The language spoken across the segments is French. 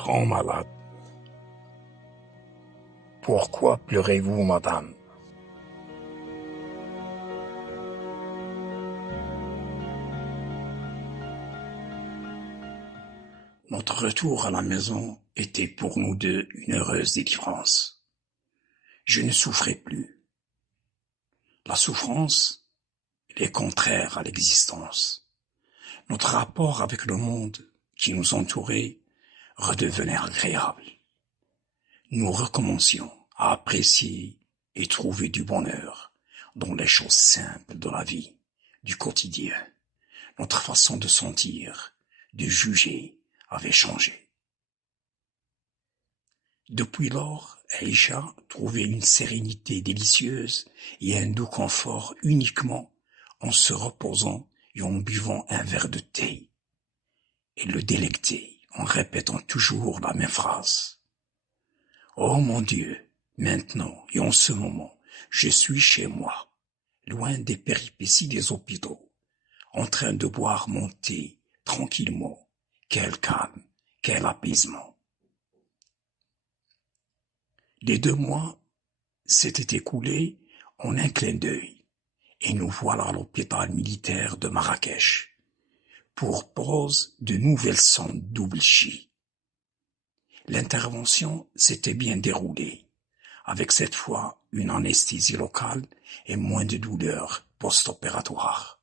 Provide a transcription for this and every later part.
grand malade. Pourquoi pleurez-vous, madame? Notre retour à la maison était pour nous deux une heureuse délivrance. Je ne souffrais plus. La souffrance, elle est contraire à l'existence. Notre rapport avec le monde qui nous entourait redevenait agréable. Nous recommencions à apprécier et trouver du bonheur dans les choses simples de la vie, du quotidien. Notre façon de sentir, de juger avait changé. Depuis lors, Aïcha trouvait une sérénité délicieuse et un doux confort uniquement en se reposant et en buvant un verre de thé. Elle le délectait en répétant toujours la même phrase. « Oh mon Dieu, maintenant et en ce moment, je suis chez moi, loin des péripéties des hôpitaux, en train de boire mon thé tranquillement. Quel calme, quel apaisement. » Les 2 mois s'étaient écoulés en un clin d'œil, et nous voilà à l'hôpital militaire de Marrakech, pour pose de nouvelles sondes double J. L'intervention s'était bien déroulée, avec cette fois une anesthésie locale et moins de douleurs post-opératoires.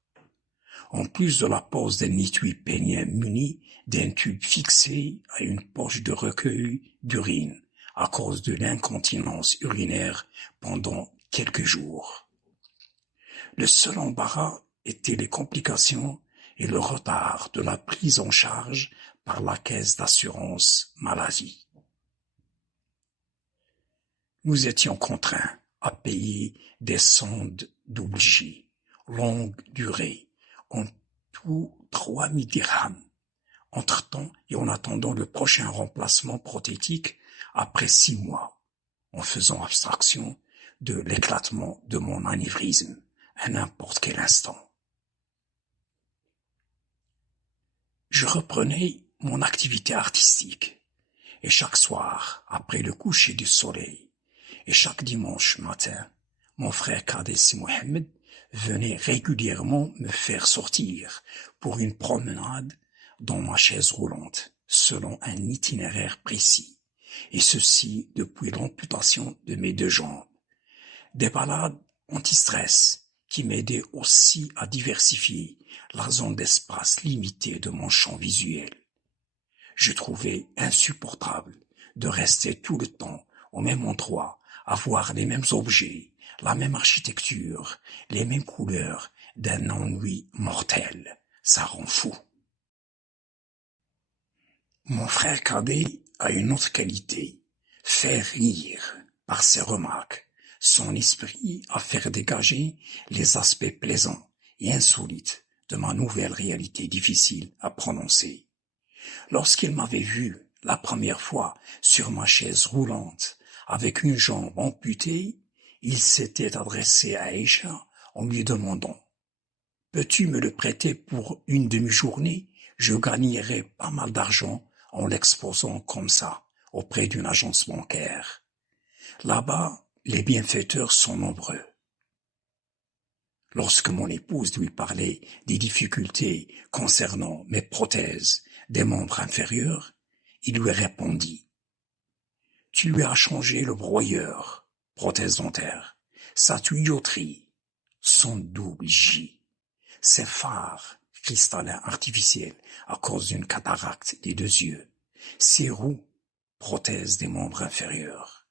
En plus de la pose d'un étui pénien muni d'un tube fixé à une poche de recueil d'urine à cause de l'incontinence urinaire pendant quelques jours. Le seul embarras était les complications et le retard de la prise en charge par la caisse d'assurance maladie. Nous étions contraints à payer des sondes double J, longue durée, en tout 3000 dirhams. Entre-temps, et en attendant le prochain remplacement prothétique après 6 mois, en faisant abstraction de l'éclatement de mon anévrisme à n'importe quel instant. Je reprenais mon activité artistique, et chaque soir, après le coucher du soleil, et chaque dimanche matin, mon frère cadet Mohamed venait régulièrement me faire sortir pour une promenade dans ma chaise roulante, selon un itinéraire précis, et ceci depuis l'amputation de mes 2 jambes. Des balades anti-stress qui m'aidaient aussi à diversifier la zone d'espace limitée de mon champ visuel. Je trouvais insupportable de rester tout le temps au même endroit, à voir les mêmes objets, la même architecture, les mêmes couleurs, d'un ennui mortel. Ça rend fou. Mon frère cadet a une autre qualité, faire rire par ses remarques, son esprit à faire dégager les aspects plaisants et insolites de ma nouvelle réalité difficile à prononcer. Lorsqu'il m'avait vu la première fois sur ma chaise roulante avec une jambe amputée, il s'était adressé à Aïcha en lui demandant « Peux-tu me le prêter pour une demi-journée? Je gagnerai pas mal d'argent en l'exposant comme ça auprès d'une agence bancaire. » Là-bas, les bienfaiteurs sont nombreux. Lorsque mon épouse lui parlait des difficultés concernant mes prothèses des membres inférieurs, il lui répondit « Tu lui as changé le broyeur, prothèse dentaire, sa tuyauterie, son double J, ses phares cristallins artificiels à cause d'une cataracte des 2 yeux, ses roues, prothèse des membres inférieurs.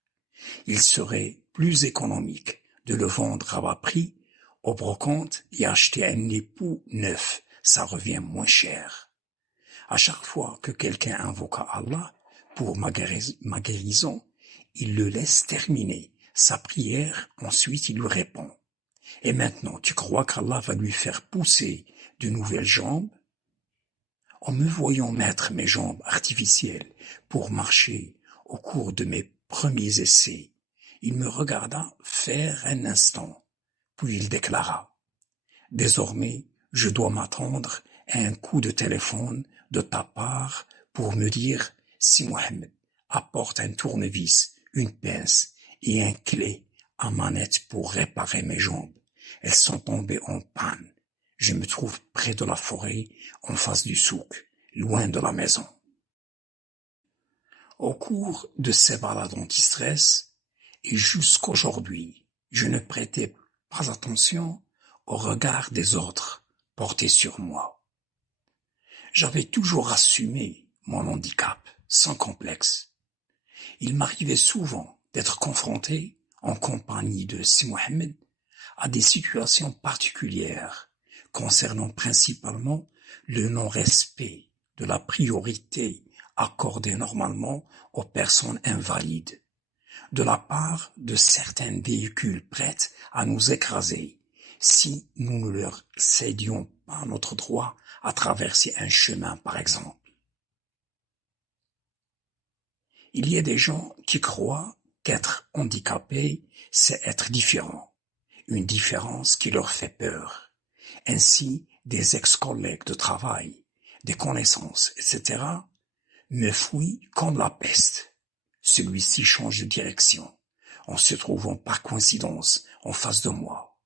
Il serait plus économique de le vendre à bas prix au brocante et acheter un époux neuf, ça revient moins cher. À chaque fois que quelqu'un invoqua Allah pour ma guérison, il le laisse terminer sa prière, ensuite il lui répond « Et maintenant, tu crois qu'Allah va lui faire pousser de nouvelles jambes ?» En me voyant mettre mes jambes artificielles pour marcher au cours de mes premiers essais, il me regarda faire un instant, puis il déclara « Désormais, je dois m'attendre à un coup de téléphone de ta part pour me dire Si Mohammed apporte un tournevis, une pince et un clé à manette pour réparer mes jambes, elles sont tombées en panne. Je me trouve près de la forêt, en face du souk, loin de la maison. Au cours de ces balades anti-stress, et jusqu'aujourd'hui, je ne prêtais pas attention au regard des autres portés sur moi. J'avais toujours assumé mon handicap sans complexe. Il m'arrivait souvent d'être confronté, en compagnie de Si Mohammed, à des situations particulières concernant principalement le non-respect de la priorité accordée normalement aux personnes invalides, de la part de certains véhicules prêts à nous écraser si nous ne leur cédions pas notre droit à traverser un chemin, par exemple. Il y a des gens qui croient qu'être handicapé, c'est être différent, une différence qui leur fait peur. Ainsi, des ex-collègues de travail, des connaissances, etc., me fuient comme la peste. Celui-ci change de direction, en se trouvant par coïncidence en face de moi.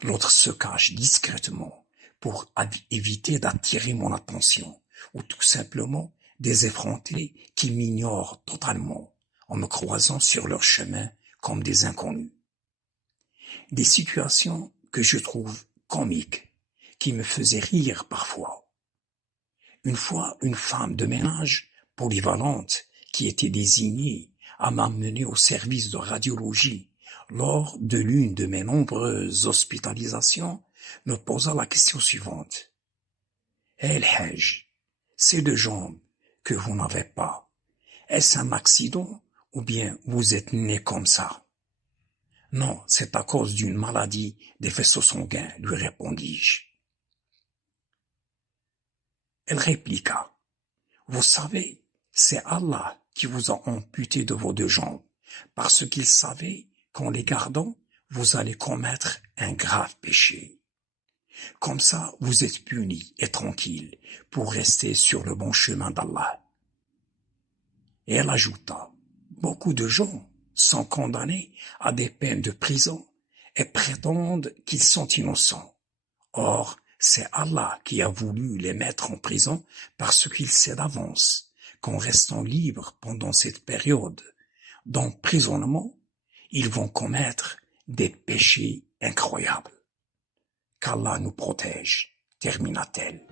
L'autre se cache discrètement pour éviter d'attirer mon attention, ou tout simplement des effrontés qui m'ignorent totalement en me croisant sur leur chemin comme des inconnus. Des situations que je trouve comiques, qui me faisaient rire parfois. Une fois, une femme de ménage polyvalente qui était désignée à m'amener au service de radiologie lors de l'une de mes nombreuses hospitalisations me posa la question suivante. « El Hajj, ces deux jambes que vous n'avez pas, est-ce un accident ou bien vous êtes né comme ça ?» « Non, c'est à cause d'une maladie des vaisseaux sanguins, lui répondis-je. Elle répliqua. « Vous savez, c'est Allah qui vous a amputé de vos deux jambes, parce qu'il savait qu'en les gardant, vous allez commettre un grave péché. Comme ça, vous êtes puni et tranquille pour rester sur le bon chemin d'Allah. » Et elle ajouta, « Beaucoup de gens sont condamnés à des peines de prison et prétendent qu'ils sont innocents. Or, c'est Allah qui a voulu les mettre en prison parce qu'il sait d'avance qu'en restant libres pendant cette période d'emprisonnement, ils vont commettre des péchés incroyables. Qu'Allah nous protège, termina-t-elle.